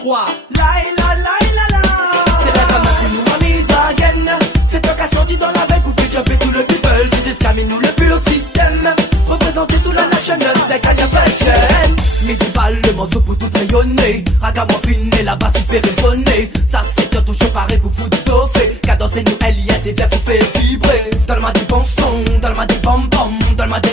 3. C'est la femme qui nous a mis again. C'est toi qui as sorti dans la veille pour faire jumper tout le people. Tu discamines nous le pur système. Représenter toute la nation, c'est qu'à pas de chaîne. Midi balle, le morceau pour tout rayonner. Ragamuffin et la basse il fait résonner. Ça c'est un touche pareil pour foutre daupher. Cadencez nous elle y a des biens pour faire vibrer. Donne-moi des bons sons, donne-moi des bom-bom. Donne-moi des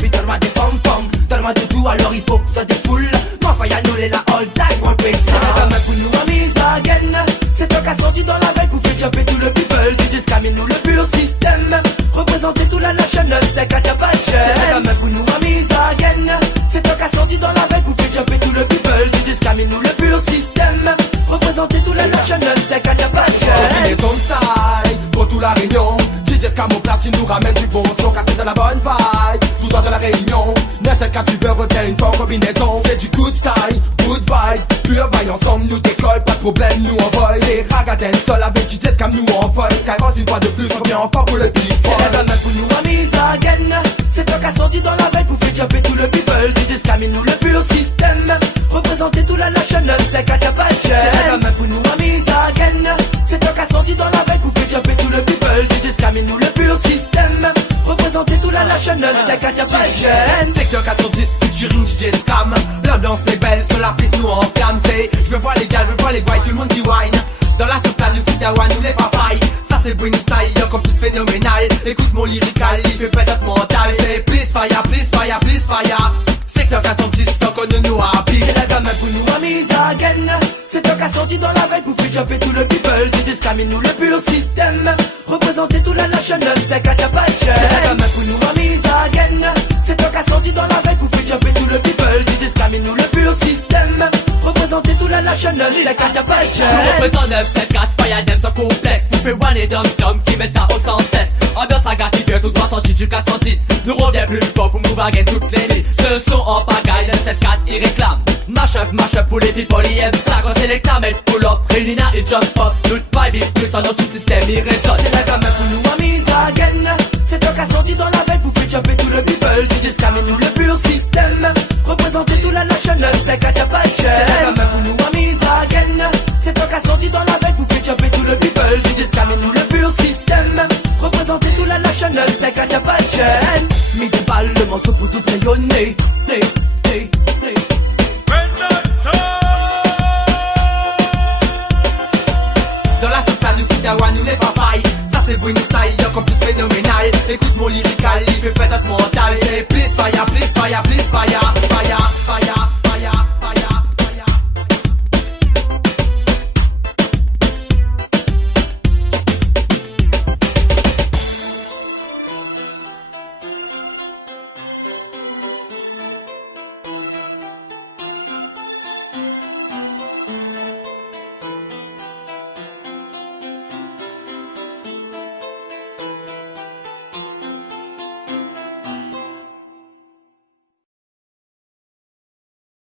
filles, donne-moi des pom-pom. Donne-moi de tout alors il faut que ça défoule. Moi faille à nous les la all time, on break ça. C'est la meuf pour nous a mis again. C'est toi qui as sorti dans la veille pour faire jumper tout le people. Tu discamines nous le pur système. Représenter toute la nation, c'est qu'à pas de chaîne. C'est la meuf pour nous a mis again. C'est toi qui as sorti dans la veille pour faire jumper tout le people. Tu discamines nous le pur système. Représenter toute la nation, c'est qu'à pas de chaîne. On side pour toute la réunion. DJ Scamo Platine nous ramène du bon son, cassé de la bonne vibe. Tout dans de la réunion. 974 tu veux revient une forme combinaison. C'est du good style, good vibe. Pure vibe ensemble nous décolle, pas de problème nous envoie. C'est Ragaden seul avec DJ Scam nous envoie. Carrosse une fois de plus, on revient encore pour le big boy. C'est la meuf pour nous a mis again. C'est toi qui as sorti dans la veille pour faire jumper tout le people. DJ Scamine nous le pur système. Représenter toute la nation, c'est qu'à pas de chaîne. C'est la meuf pour nous a mis again. C'est toi qui as sorti dans la veille pour faire jumper tout le people. DJ Scamine nous le pur système. Représenter toute la nation, c'est qu'à pas de chaîne. Secteur 410, featuring DJ Scam. L'ambiance est belle, sur la piste nous enflamme. C'est, je veux voir les gars, je veux voir les boys, tout le monde qui wine. Dans la soutane, le foot d'Awan, nous les papailles. Ça c'est Britney style, encore plus phénoménal. Écoute mon lyrical, il fait pétate mental. C'est please fire, please fire, please fire. Secteur 410, sans qu'on ne nous habille. C'est la gamme pour nous a mis again. C'est toi qui as sorti dans la veille pour faire jumper tout le people. Tu discamines nous le pur système. Représenter toute la nation, c'est qu'à pas de chaîne. C'est la gamme pour nous a mis again. C'est toi qui as sorti dans la veille pour faire jumper tout le people. Tu discamines nous le pur système. Représenter toute la nation, c'est qu'à pas de chaîne. Nous représentons 974, fire them so complexe. Nous fait one et dum-dum qui mettent ça au sans cesse. Ambiance agative, tout droit sorti du 410. Nous revient plus fort pour nous baguer toutes les listes. Ce son en pagaille, 974 il réclame. Mash up pour les people, ils aiment ça. Quand c'est les camels, pull up, Relina et jump up. Notre vibe est plus, notre sous-système il résonne. C'est la gamme pour nous a mis again. C'est toi qui as sorti dans la veille pour faire jumper tout le people. Tu discamines nous le pur système. Représenter toute la nation, c'est qu'à pas de chaîne. C'est la gamme pour nous a mis again. C'est toi qui as sorti dans la veille pour faire jumper tout le people. Tu discamines nous le pur système. Représenter toute la nation, c'est qu'à pas de chaîne. Midi balle, le morceau pour tout rayonner. Dans la soutane, le foot d'Awan, nous les papailles. Ça c'est Britney style, encore plus phénoménal. Écoute mon lyrical, il fait pétate mental. C'est please fire, please fire, please fire.